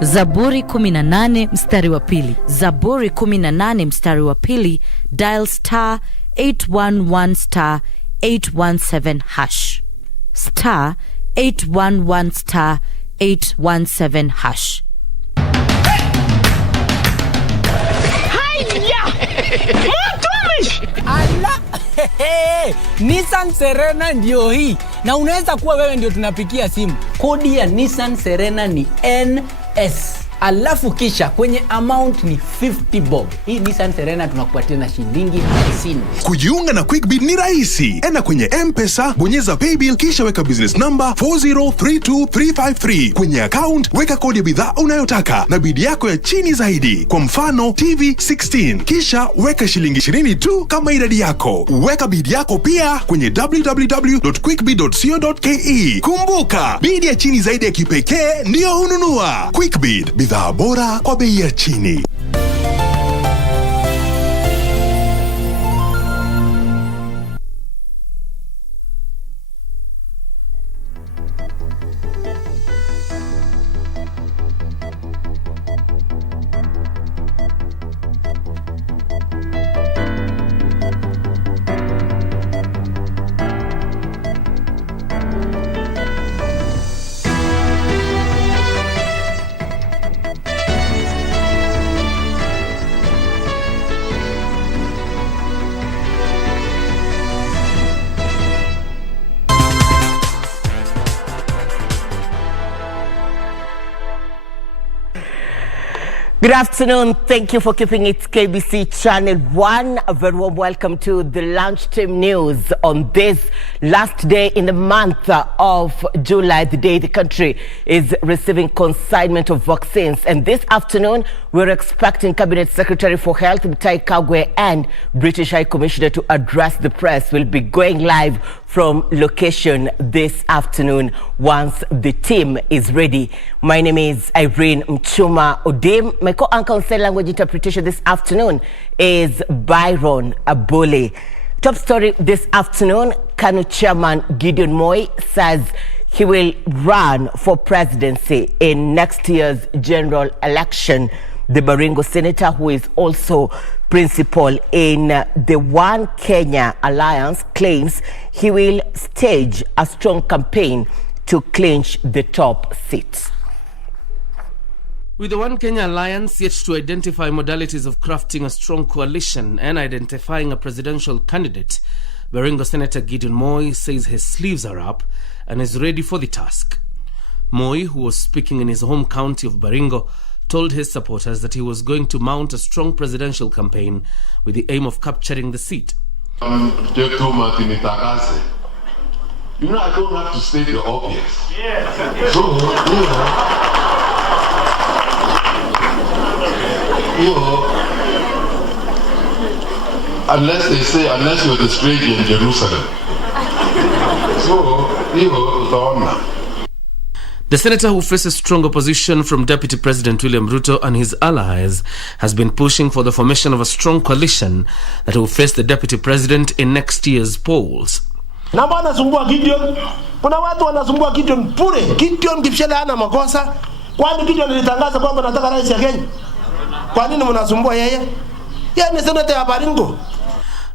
Zaburi 18 mstari wa pili. Zaburi 18 mstari wa pili. Dial star 811 star 817 hash. Star 811 star 817 hash. Ala! Nissan Serena ndio hii. Na unaweza kuwa wewe ndio tunapikia simu. Kodi ya Nissan Serena ni NS. Alafu kisha kwenye amount ni 50 bob. Hii Nissan Serena tunakupatia na shilingi 50. Kujiunga na QuickBid ni rahisi. Enda kwenye M-Pesa, bonyeza paybill kisha weka business number 4032353. Kwenye account weka kodi ya bidhaa unayotaka na bid yako ya chini zaidi. Kwa mfano TV 16. Kisha weka shilingi 20 tu kama idadi yako. Weka bid yako pia kwenye www.quickbid.co.ke. Kumbuka, bid ya chini zaidi ya kipekee ndio ununua. QuickBid, bidhaa bora kwa bei ya chini. Good afternoon. Thank you for keeping it KBC Channel 1. A very warm welcome to the Lunchtime News on this last day in the month of July, the day the country is receiving consignment of vaccines. And this afternoon, we're expecting Cabinet Secretary for Health, Mutahi Kagwe, and British High Commissioner to address the press. We'll be going live from location this afternoon once the team is ready. My name is Irene Muchuma Odim. My co-anchor on sign language interpretation this afternoon is Byron Abole. Top story this afternoon, KANU Chairman Gideon Moi says he will run for presidency in next year's general election. The Baringo senator, who is also principal in the One Kenya Alliance, claims he will stage a strong campaign to clinch the top seat. With the One Kenya Alliance yet to identify modalities of crafting a strong coalition and identifying a presidential candidate, Baringo Senator Gideon Moi says his sleeves are up and is ready for the task. Moi, who was speaking in his home county of Baringo, told his supporters that he was going to mount a strong presidential campaign with the aim of capturing the seat. You know, I don't have to state the obvious. Yeah. So, unless they say, unless you're the stranger in Jerusalem. So, it's on now. The senator, who faces strong opposition from Deputy President William Ruto and his allies, has been pushing for the formation of a strong coalition that will face the Deputy President in next year's polls. Na bwana sumbua Gideon. Kuna watu wanasumbua Gideon bure. Gideon Kipchele hana makosa. Kwani Gideon alitangaza kwamba anataka rais ya Kenya? Kwa nini mnasumbua yeye? Yeye ni senator ya Baringo.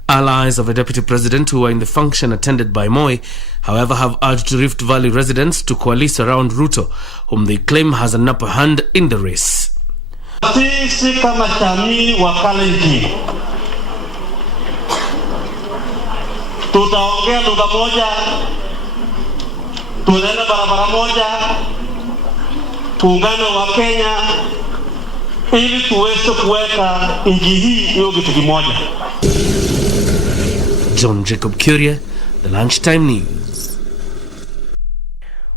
Allies of the Deputy President who were in the function attended by Moi, however, have urged Rift Valley residents to coalesce around Ruto, whom they claim has an upper hand in the race. Sisi kama jamii wa Kalenjin tutaongea lugha moja, tunaenda barabara moja, tuungane wa Kenya ili tuweze kuweka nchi hii iwe kitu kimoja. John Jacob Curia, the Lunchtime News.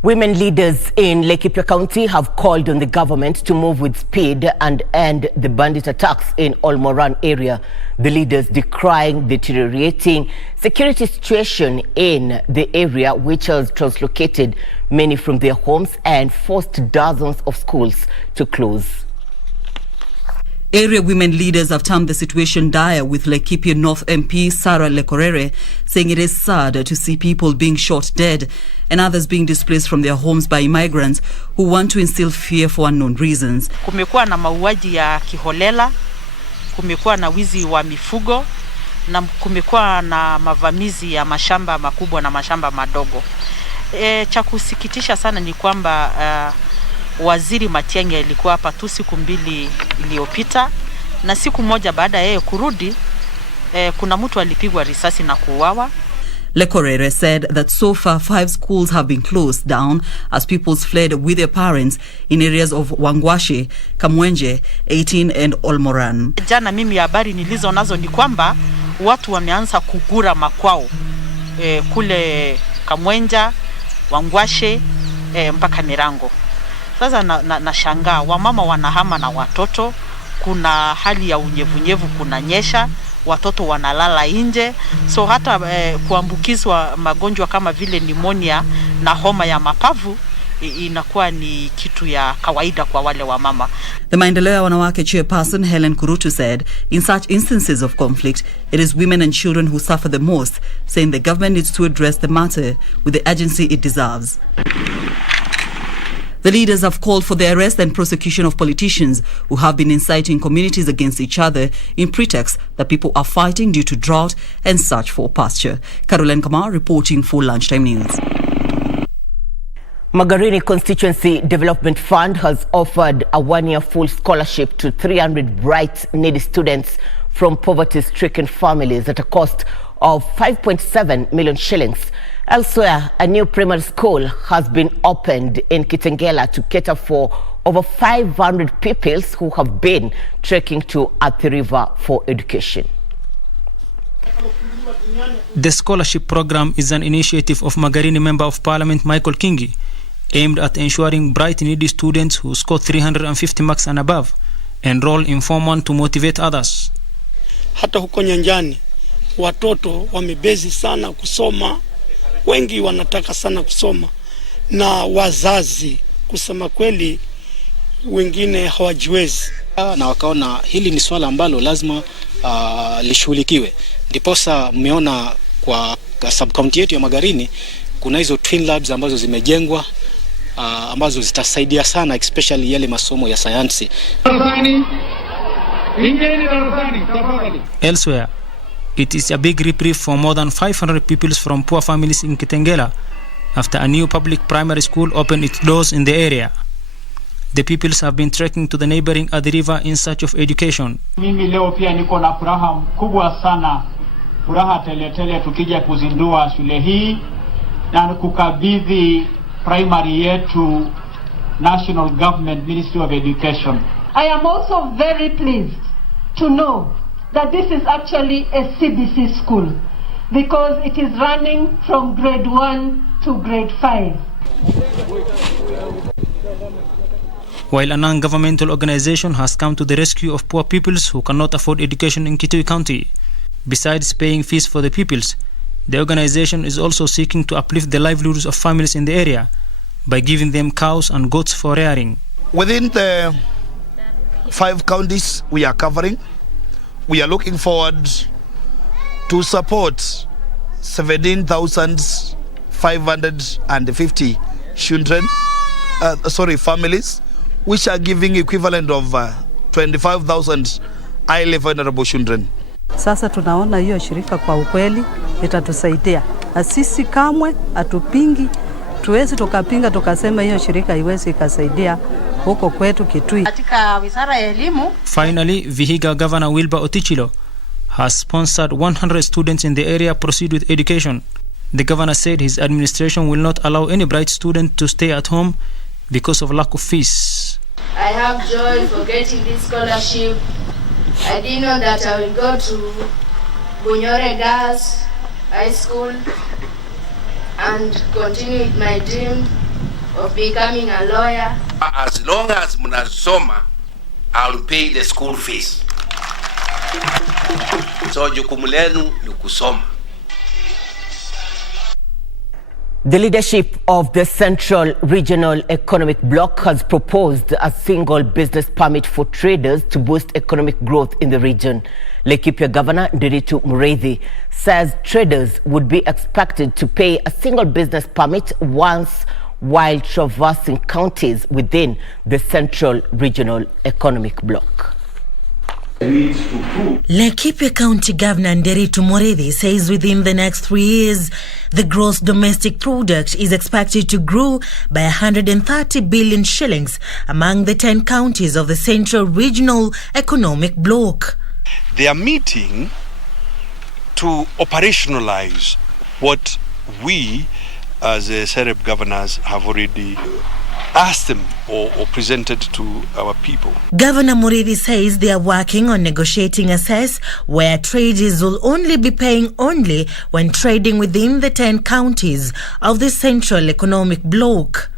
Women leaders in LAIKIPIA County have called on the government to move with speed and end the bandit attacks in Olmoran area. The leaders decrying the deteriorating security situation in the area, which has translocated many from their homes and forced dozens of schools to close. Area women leaders have termed the situation dire, with LAIKIPIA North MP Sarah Lekorere saying it is sad to see people being shot dead and others being displaced from their homes by migrants who want to instill fear for unknown reasons. Kumekuwa na mauaji ya kiholela, kumekuwa na wizi wa mifugo, na kumekuwa na mavamizi ya mashamba makubwa na mashamba madogo. Cha kusikitisha sana ni kwamba Waziri Matiang'i alikuwa hapa tu siku 2 iliyopita, na siku moja baada yeye kurudi kuna mtu alipigwa risasi na kuuawa. Lekorere said that so far 5 schools have been closed down as pupils fled with their parents in areas of Wangwashe, Kamwenje, 18 and Olmoran. Jana mimi habari nilizo nazo ni kwamba watu wameanza kugura makwao kule Kamwenja, Wangwashe mpaka Mirango. Sasa nashangaa wamama wanahama na watoto, kuna hali ya unyevunyevu, kuna nyesha, watoto wanalala nje, so hata kuambukizwa magonjwa kama vile pneumonia na homa ya mapavu inakuwa ni kitu ya kawaida kwa wale wamama. The Maendeleo ya Wanawake chairperson Helen Kurutu said in such instances of conflict, it is women and children who suffer the most, saying the government needs to address the matter with the urgency it deserves. The leaders have called for the arrest and prosecution of politicians who have been inciting communities against each other in pretext that people are fighting due to drought and search for pasture. Caroline Kamar reporting for Lunchtime News. Magarini Constituency Development Fund has offered a 1-year full scholarship to 300 bright, needy students from poverty-stricken families at a cost of 5.7 million shillings. Elsewhere, a new primary school has been opened in Kitengela to cater for over 500 pupils who have been trekking to Athi River for education. The scholarship program is an initiative of Magarini Member of Parliament Michael Kingi, aimed at ensuring bright needy students who score 350 marks and above enroll in Form 1 to motivate others. Hata huko nyanjani watoto wamebezi sana kusoma, wengi wanataka sana kusoma, na wazazi kusema kweli wengine hawajiwezi, na wakaona hili ni swala ambalo lazima lishughulikiwe. Ndiposa mmeona kwa sub-county yetu ya Magarini kuna hizo twin labs ambazo zimejengwa, ambazo zitasaidia sana especially yale masomo ya sayansi. Elsewhere, it is a big reprieve for more than 500 pupils from poor families in Kitengela after a new public primary school opened its doors in the area. The pupils have been trekking to the neighboring Athi River in search of education. Mimi leo pia niko na furaha kubwa sana, furaha teletele tukija kuzindua shule hii na kukabidhi primary yetu National Government Ministry of Education. I am also very pleased to know that this is actually a CBC school because it is running from grade 1 to grade 5. While a non-governmental organization has come to the rescue of poor pupils who cannot afford education in Kitui County, besides paying fees for the pupils, the organization is also seeking to uplift the livelihoods of families in the area by giving them cows and goats for rearing. Within the 5 counties we are covering, we are looking forward to support 17,550 families, which are giving equivalent of 25,000 highly vulnerable children. Sasa tunaona hiyo shirika kwa ukweli itatusaidia. Sisi kamwe atupingi, tuwezi tukapinga tukasema hiyo shirika haiwezi ikasaidia huko kwetu Kitui. Katika Wizara ya Elimu. Finally, Vihiga Governor Wilbur Otichilo has sponsored 100 students in the area proceed with education. The governor said his administration will not allow any bright student to stay at home because of lack of fees. I have joy for getting this scholarship. I didn't know that I will go to Bunyore Girls High School and continue with my dream of becoming a lawyer. As long as mnasoma, I'll pay the school fees. So jukumu lenu ni kusoma. The leadership of the Central Regional Economic Bloc has proposed a single business permit for traders to boost economic growth in the region. LAIKIPIA Governor NDETI Mureithi says traders would be expected to pay a single business permit once while traversing counties within the Central Regional Economic Bloc. LAIKIPIA County Governor NDETI Mureithi says within the next 3 years, the gross domestic product is expected to grow by 130 billion shillings among the 10 counties of the Central Regional Economic Bloc. They are meeting to operationalize what we as CEREB governors have already asked them or presented to our people. Governor Mureithi says they are working on negotiating a cess where traders will only be paying only when trading within the 10 counties of the Central Economic Bloc.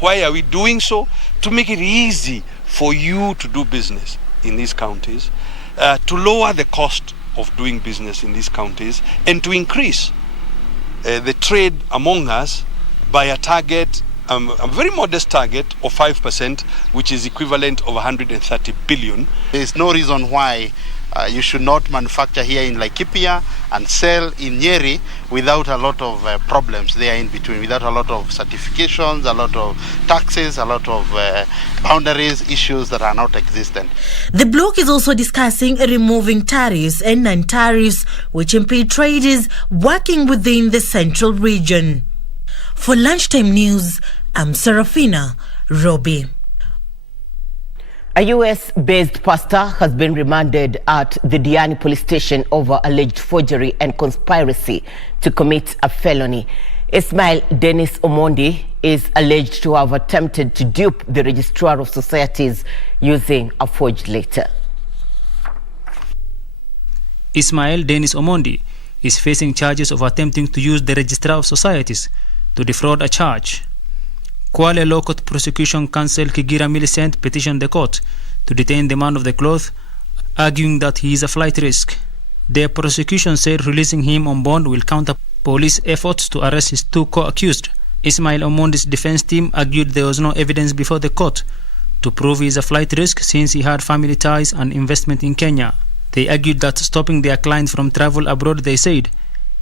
Why are we doing so? To make it easy for you to do business in these counties, to lower the cost of doing business in these counties, and to increase the trade among us by a target, a very modest target of 5%, which is equivalent of 130 billion. There is no reason why you should not manufacture here in Laikipia and sell in Nyeri without a lot of problems there in between, without a lot of certifications, a lot of taxes, a lot of boundaries, issues that are not existent. The bloc is also discussing removing tariffs and non-tariffs which impede traders working within the central region. For Lunchtime News, I'm Serafina Robi. A US-based pastor has been remanded at the Diani police station over alleged forgery and conspiracy to commit a felony. Ismail Dennis Omondi is alleged to have attempted to dupe the Registrar of Societies using a forged letter. Ismail Dennis Omondi is facing charges of attempting to use the Registrar of Societies to defraud a church. Kwale Low Court Prosecution Counsel Kigira Millicent petitioned the court to detain the man of the cloth, arguing that he is a flight risk. The prosecution said releasing him on bond will counter police efforts to arrest his two co-accused. Ismail Omondi's defense team argued there was no evidence before the court to prove he is a flight risk since he had family ties and investment in Kenya. They argued that stopping their client from travel abroad, they said,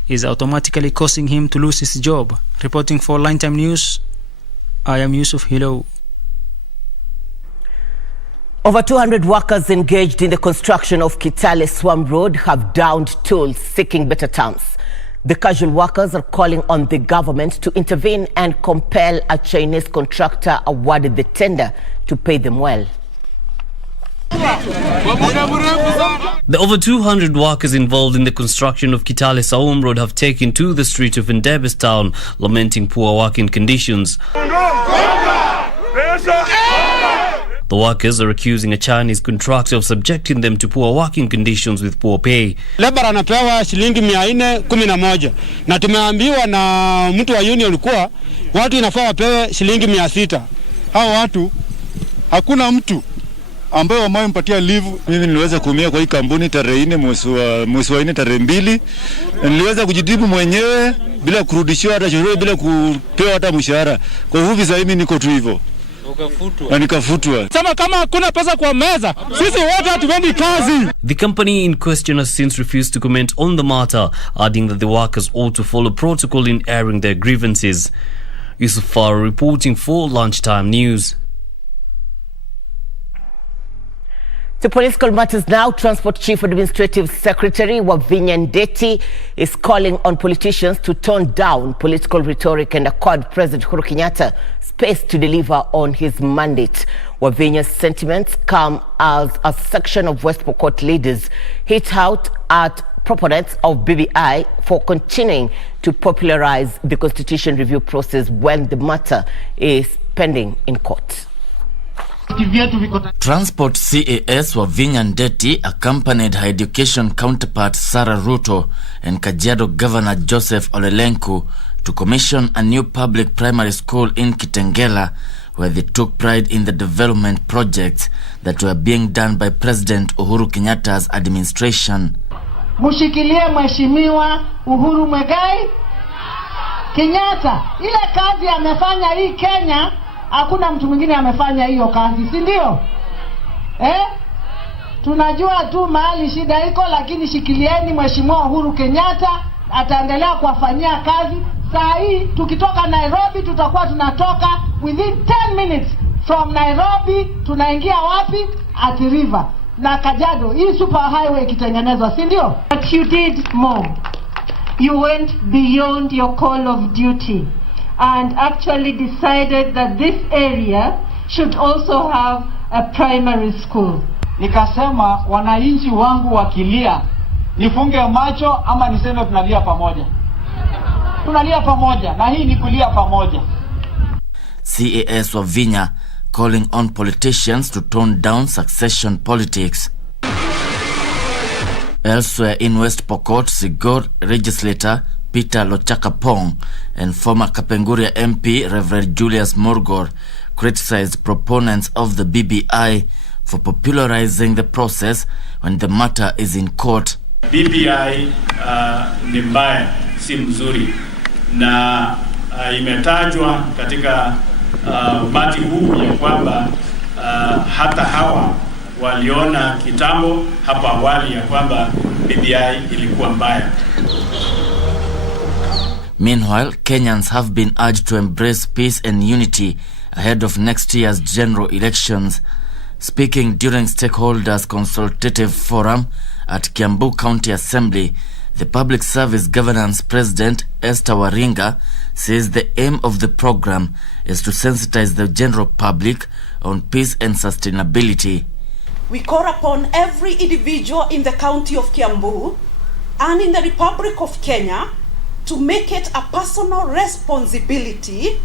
is automatically causing him to lose his job. Reporting for Lunchtime News, I am Yusuf Hilo. Over 200 workers engaged in the construction of Kitale Swamp Road have downed tools seeking better terms. The casual workers are calling on the government to intervene and compel a Chinese contractor awarded the tender to pay them well. The over 200 workers involved in the construction of Kitale Swamp Road have taken to the streets of Ndebes town, lamenting poor working conditions. The workers are accusing a Chinese contractor of subjecting them to poor working conditions with poor pay. Labor anapewa shilingi 411 na tumeambiwa na mtu wa union kuwa watu inafaa wapewe shilingi 600. Hao watu hakuna mtu ambaye wamempatia leave. Mimi niliweza kuumia kwa hii kampuni tarehe 4 mwezi wa 4 tarehe 2. Niliweza kujitibu mwenyewe bila kurudishiwa hata chochote, bila kupewa hata mshahara. Kwa hivyo sasa mimi niko tu hivyo. Na nikafutwa. Sema kama hakuna pesa kwa meza, sisi wote hatuendi kazi. The company in question has since refused to comment on the matter, adding that the workers ought to follow protocol in airing their grievances. Yusuf Farah reporting for Lunchtime News. To political matters now, Transport Chief Administrative Secretary Wavinya Ndeti is calling on politicians to tone down political rhetoric and accord President Uhuru Kenyatta space to deliver on his mandate. Wavinya's sentiments come as a section of West Pokot leaders hit out at proponents of BBI for continuing to popularize the constitution review process when the matter is pending in court. Transport CAS Wavinya Ndeti accompanied her education counterpart Sarah Ruto and Kajiado Governor Joseph Olelenku to commission a new public primary school in Kitengela, where they took pride in the development projects that were being done by President Uhuru Kenyatta's administration. Mushikilie Mheshimiwa Uhuru Muigai Kenyatta, ile kazi amefanya hii Kenya, hakuna mtu mwingine amefanya hiyo kazi, si ndio? Tunajua tu mahali shida iko, lakini shikilieni Mheshimiwa Uhuru Kenyatta, ataendelea kuwafanyia kazi. Saa hii tukitoka Nairobi tutakuwa tunatoka within 10 minutes from Nairobi, tunaingia wapi? Athi River na Kajiado, hii super highway ikitengenezwa, si ndio? But you did more. You went beyond your call of duty and actually decided that this area should also have a primary school. Nikasema wananchi wangu wakilia, nifunge macho ama niseme tunalia pamoja. Tunalia pamoja, na hii ni kulia pamoja. CAS Wavinya calling on politicians to tone down succession politics. Elsewhere in West Pokot, Sigor legislator Peter Lochakapong and former Kapenguria MP Reverend Julius Morgor criticized proponents of the BBI for popularizing the process when the matter is in court. BBI ni mbaya, si mzuri, na imetajwa katika umati huu ya kwamba hata hawa waliona kitambo hapa awali ya kwamba BBI ilikuwa mbaya. Meanwhile, Kenyans have been urged to embrace peace and unity ahead of next year's general elections. Speaking during Stakeholders Consultative Forum at Kiambu County Assembly, the Public Service Governance President Esther Waringa says the aim of the program is to sensitize the general public on peace and sustainability. We call upon every individual in the county of Kiambu and in the Republic of Kenya to make it a personal responsibility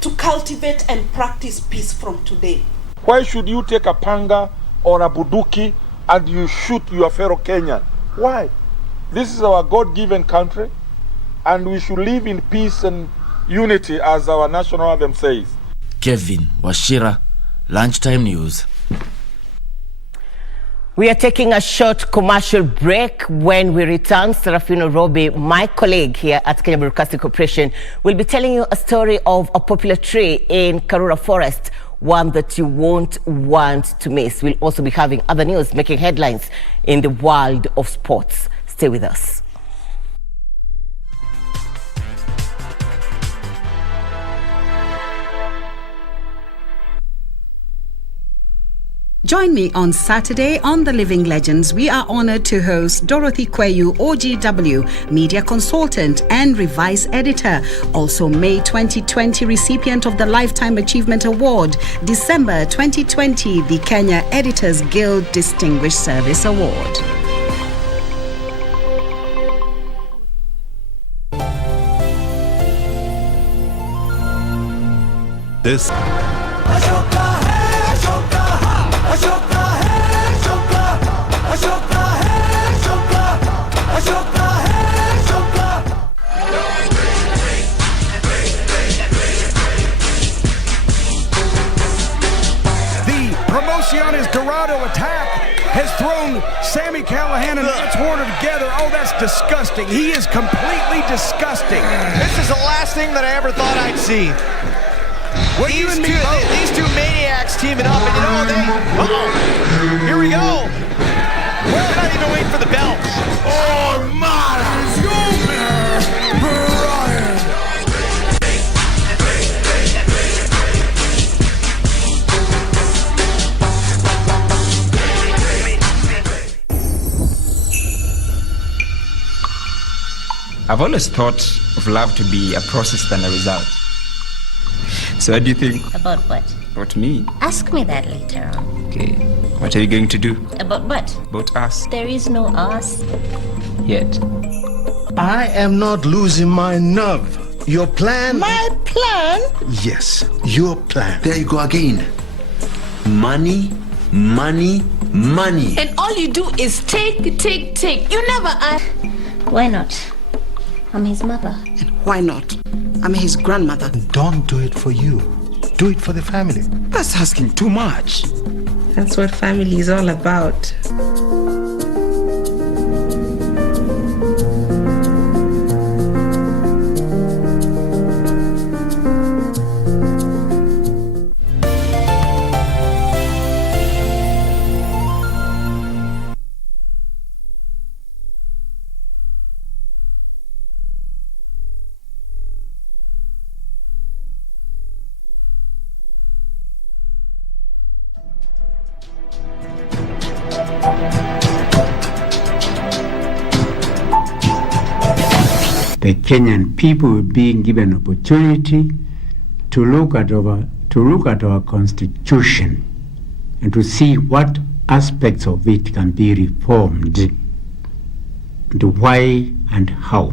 to cultivate and practice peace from today. Why should you take a panga or a buduki and you shoot your fellow Kenyan? Why? This is our God-given country, and we should live in peace and unity as our national anthem says. Kevin Washira, Lunchtime News. We are taking a short commercial break. When we return, Serafino Robi, my colleague here at Kenya Broadcasting Corporation, will be telling you a story of a popular tree in Karura Forest, one that you won't want to miss. We'll also be having other news making headlines in the world of sports. Stay with us. Join me on Saturday on The Living Legends. We are honored to host Dorothy Kweyu, OGW, media consultant and revise editor. Also May 2020 recipient of the Lifetime Achievement Award. December 2020, the Kenya Editors Guild Distinguished Service Award. This Promociones Dorado attack has thrown Sammy Callahan and Lance Warner together. Oh, that's disgusting. He is completely disgusting. This is the last thing that I ever thought I'd see. These two maniacs teaming up, and you know, here we go. We're not even waiting for the bells. Oh, man, it's your Brian. I've always thought of love to be a process than a result. So what do you think? About what? About me. Ask me that later on. Okay. What are you going to do? About what? About us. There is no us. Yet. I am not losing my nerve. Your plan? My plan? Yes, your plan. There you go again. Money, money, money. And all you do is take. You never ask. Why not? I'm his mother. And why not? I'm his grandmother. Don't do it for you. Do it for the family. That's asking too much. That's what family is all about. the Kenyan people being given opportunity to look at our constitution and to see what aspects of it can be reformed, and why and how.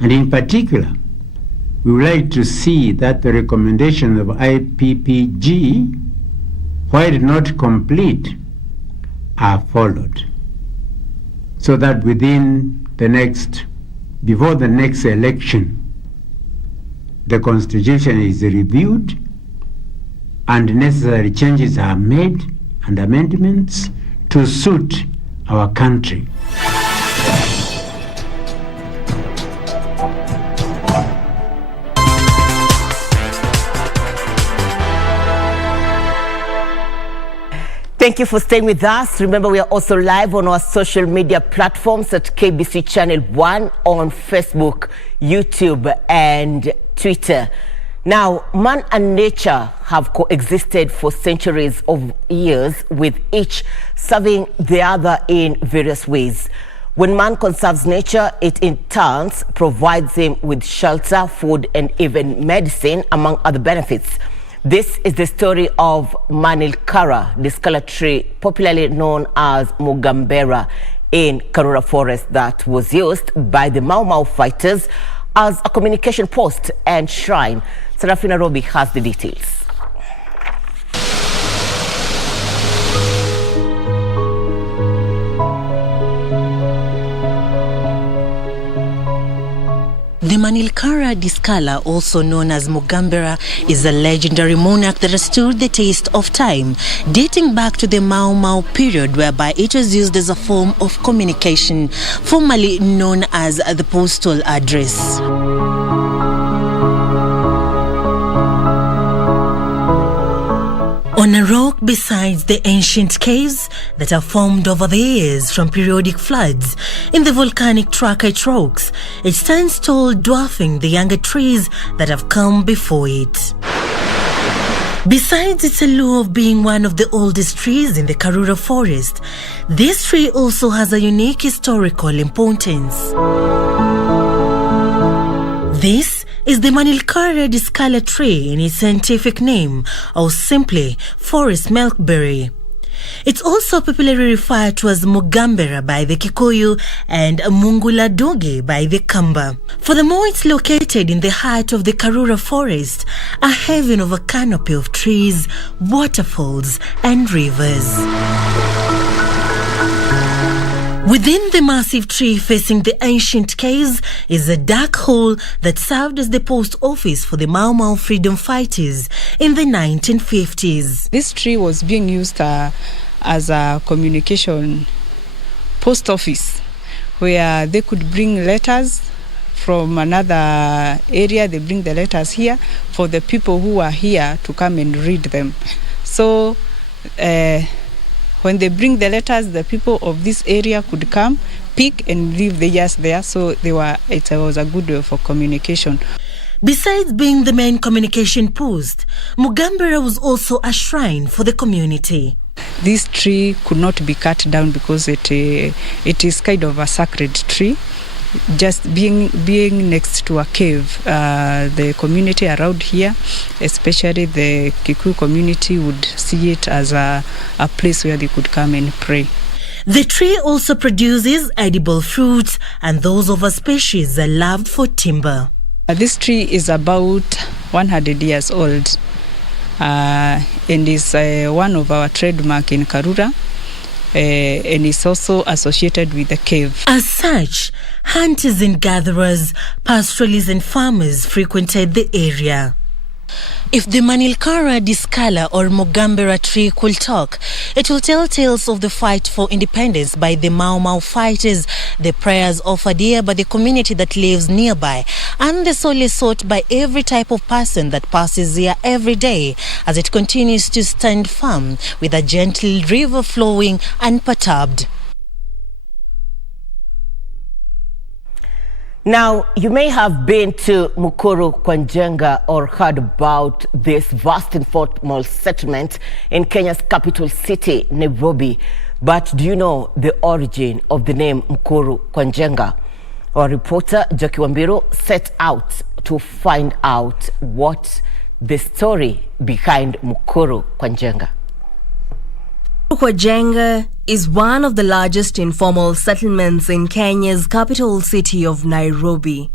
And in particular, we would like to see that the recommendations of IPPG, while not complete, are followed, so that before the next election, the constitution is reviewed and necessary changes are made and amendments to suit our country. Thank you for staying with us. Remember, we are also live on our social media platforms at KBC Channel 1 on Facebook, YouTube, and Twitter. Now, man and nature have coexisted for centuries of years, with each serving the other in various ways. When man conserves nature, it in turn provides him with shelter, food, and even medicine, among other benefits. This is the story of MANILKARA, the discolor tree popularly known as Mugambera in Karura Forest, that was used by the Mau Mau fighters as a communication post and shrine. Serafina Robi has the details. The MANILKARA discolor, also known as Mugambera, is a legendary monarch that has stood the test of time, dating back to the Mau Mau period, whereby it was used as a form of communication, formerly known as the postal address. On a rock besides the ancient caves that have formed over the years from periodic floods in the volcanic trachyte rocks, it stands tall, dwarfing the younger trees that have come before it. Besides its allure of being one of the oldest trees in the Karura Forest, this tree also has a unique historical importance. This is the MANILKARA discolor tree in its scientific name, or simply forest milkberry. It's also popularly referred to as Mugambera by the Kikuyu and Munguladugi by the Kamba. Furthermore, it's located in the heart of the Karura Forest, a haven of a canopy of trees, waterfalls, and rivers. Within the massive tree facing the ancient caves is a dark hole that served as the post office for the Mau Mau freedom fighters in the 1950s. This tree was being used as a communication post office, where they could bring letters from another area. They bring the letters here for the people who are here to come and read them. So when they bring the letters, the people of this area could come, pick, and leave the years there. So it was a good way for communication. Besides being the main communication post, Mugambera was also a shrine for the community. This tree could not be cut down because it is kind of a sacred tree. Just being next to a cave, the community around here, especially the Kikuyu community, would see it as a place where they could come and pray. The tree also produces edible fruits, and those of a species are loved for timber. This tree is about 100 years old and is one of our trademark in Karura. And is also associated with the cave. As such, hunters and gatherers, pastoralists and farmers frequented the area. If the MANILKARA discolor or Mugambera tree could talk, it will tell tales of the fight for independence by the Mau Mau fighters, the prayers offered here by the community that lives nearby, and the solace sought by every type of person that passes here every day, as it continues to stand firm with a gentle river flowing unperturbed. Now, you may have been to Mukuru kwa Njenga or heard about this vast informal settlement in Kenya's capital city, Nairobi. But do you know the origin of the name Mukuru kwa Njenga? Our reporter Jackie Wambiru set out to find out what the story behind Mukuru kwa Njenga. Kwa Njenga is one of the largest informal settlements in Kenya's capital city of Nairobi.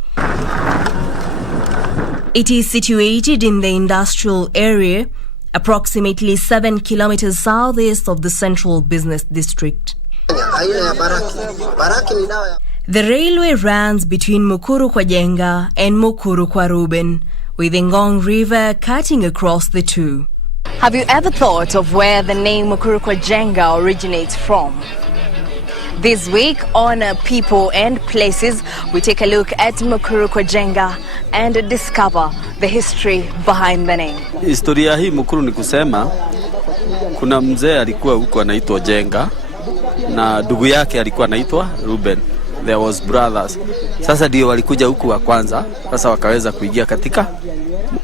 It is situated in the industrial area, approximately 7 kilometers southeast of the central business district. The railway runs between Mukuru kwa Njenga and Mukuru kwa Ruben, with the Ngong River cutting across the two. Have you ever thought of where the name Mukuru kwa Njenga originates from? This week on People and Places, we take a look at Mukuru kwa Njenga and discover the history behind the name. Historia hii Mukuru ni kusema kuna mzee alikuwa huko anaitwa Njenga na ndugu yake alikuwa anaitwa Ruben. There was brothers. Sasa ndio walikuja huku wa kwanza. Sasa wakaweza kuingia katika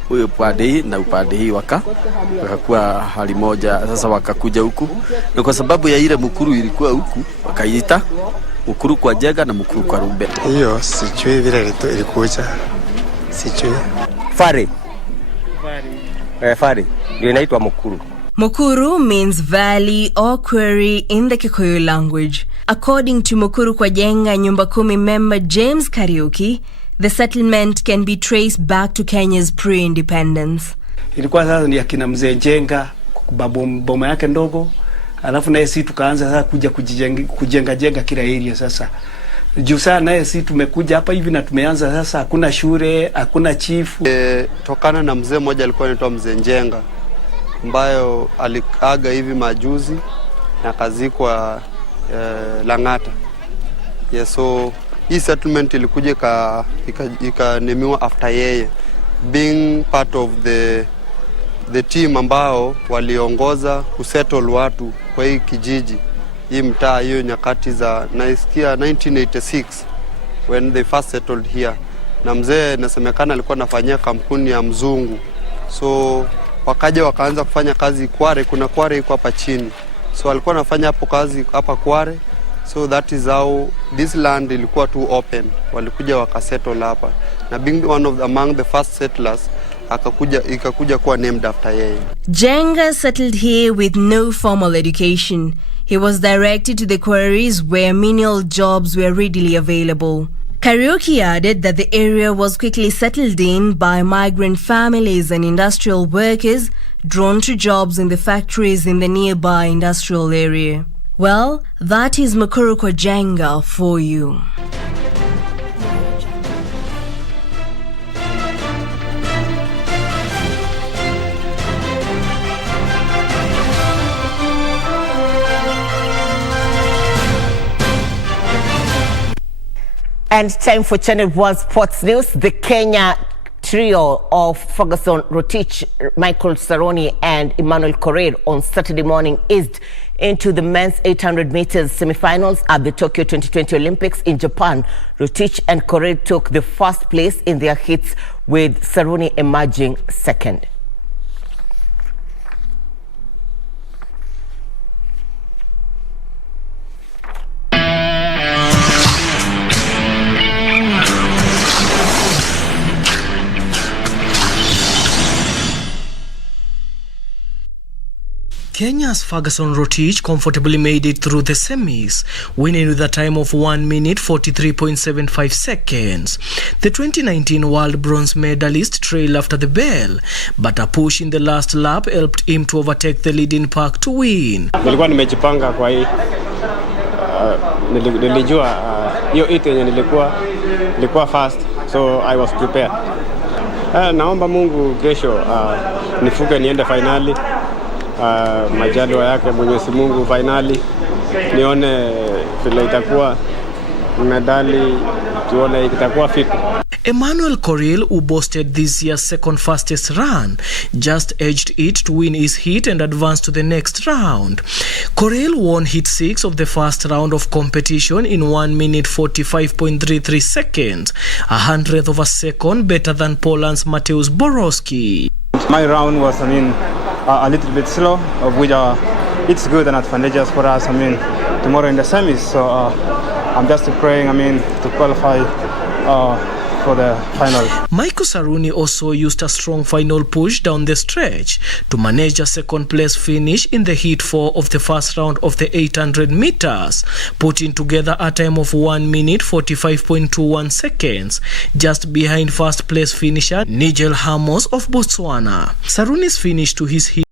upande hii na upande hii wakakuwa hali moja. Sasa wakakuja huku. Na kwa sababu ya ile Mukuru ilikuwa huku, wakaita Mukuru kwa Njenga na Mukuru kwa Ruben. Hiyo sijui vile ilikuja. Sijui. Fari. Fari. Ndio inaitwa Mukuru. Mukuru means valley or quarry in the Kikuyu language. According to Mukuru kwa Njenga Nyumba Kumi member James Kariuki, the settlement can be traced back to Kenya's pre-independence. Ilikuwa sasa ni akina mzee Njenga, boma yake ndogo, alafu naye sisi tukaanza sasa kuja kujenga kila area sasa. Juu sana naye sisi tumekuja hapa hivi na tumeanza sasa, hakuna shule, hakuna chifu. Tokana na mzee mmoja alikuwa anaitwa mzee Njenga, ambayo aliaga hivi majuzi na kazikwa Langata. Yes, so hii settlement ilikuja ikanemiwa after yeye, being part of the team ambao waliongoza kusettle watu kwa hii kijiji, hii mtaa hiyo nyakati za naisikia 1986 when they first settled here. Na mzee nasemekana alikuwa anafanyia kampuni ya mzungu, so wakaja wakaanza kufanya kazi Kware. Kuna Kware iko hapa chini, so alikuwa anafanya hapo kazi hapa Kware. So that is how this land ilikuwa too open, walikuja wakasettle hapa, na being one of among the first settlers ikakuja kuwa named after yeye. Njenga settled here with no formal education. He was directed to the quarries where menial jobs were readily available. Kariuki added that the area was quickly settled in by migrant families and industrial workers drawn to jobs in the factories in the nearby industrial area. Well, that is Mukuru kwa Njenga for you. And time for Channel 1 Sports News. The Kenya trio of Ferguson Rotich, Michael Saroni and Emmanuel Korir on Saturday morning eased into the men's 800 meters semifinals at the Tokyo 2020 Olympics in Japan. Rotich and Korir took the first place in their heats, with Saroni emerging second. Kenya's Ferguson Rotich comfortably made it through the semis, winning with a time of 1 minute 43.75 seconds. The 2019 world bronze medalist trailed after the bell, but a push in the last lap helped him to overtake the leading pack to win. Nilikuwa nimejipanga kwa hii. Nilijua hiyo yenye nilikuwa fast, so I was prepared. Naomba Mungu kesho nifuke niende finali. Majaliwa yake Mwenyezi Mungu finali, nione vile itakuwa medali, tuone itakuwa fit. Emmanuel Korir, who boasted this year's second fastest run, just edged it to win his heat and advance to the next round. Korir won heat 6 of the first round of competition in 1 minute 45.33 seconds, a hundredth of a second better than Poland's Mateusz Borowski. My round was, a little bit slow, of which it's good and advantageous for us, tomorrow in the semis. So I'm just praying, to qualify for the final. Michael Saruni also used a strong final push down the stretch to manage a second place finish in the heat 4 of the first round of the 800 meters, putting together a time of 1 minute 45.21 seconds, just behind first place finisher Nigel Hamos of Botswana. Saruni's finish to his heat